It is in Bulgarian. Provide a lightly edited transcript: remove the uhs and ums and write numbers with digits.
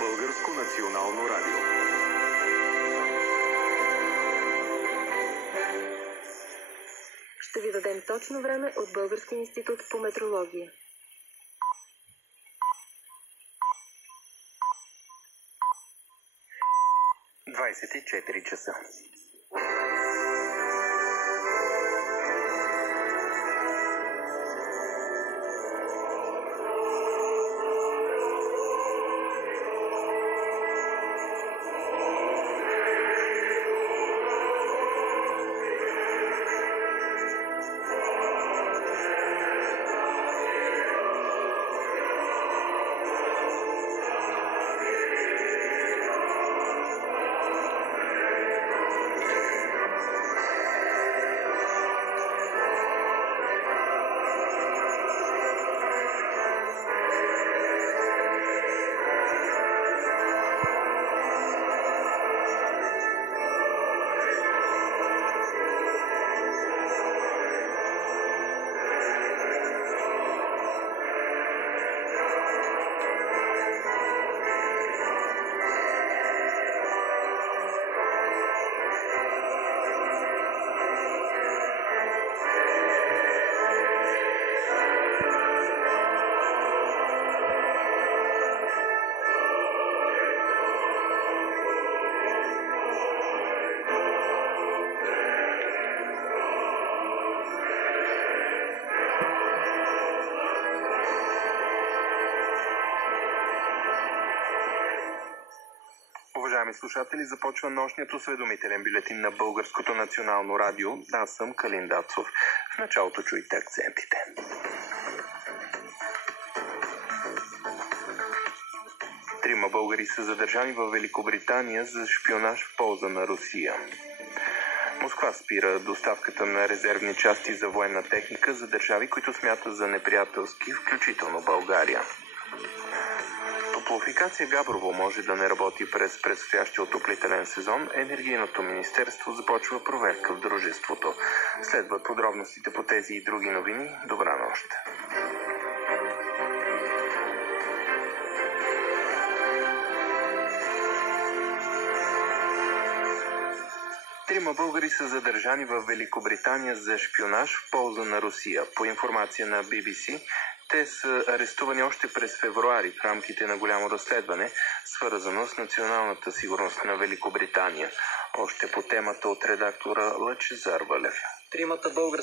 Българско национално радио. Ще ви дадем точно време от Българския институт по метрология. 24 часа. Уважаеми слушатели, започва нощният осведомителен бюлетин на Българското национално радио. Аз съм Калин Дацов. В началото чуйте акцентите. Трима българи са задържани във Великобритания за шпионаж в полза на Русия. Москва спира доставката на резервни части за военна техника за държави, които смятат за неприятелски, включително България. Топлофикация Габрово може да не работи през предстоящия отоплителен сезон. Енергийното министерство започва проверка в дружеството. Следват подробностите по тези и други новини. Добра нощ! Трима българи са задържани в Великобритания за шпионаж в полза на Русия. По информация на BBC, те са арестувани още през февруари в рамките на голямо разследване, свързано с националната сигурност на Великобритания. Още по темата от редактора Лъчезар Валев. Тримата български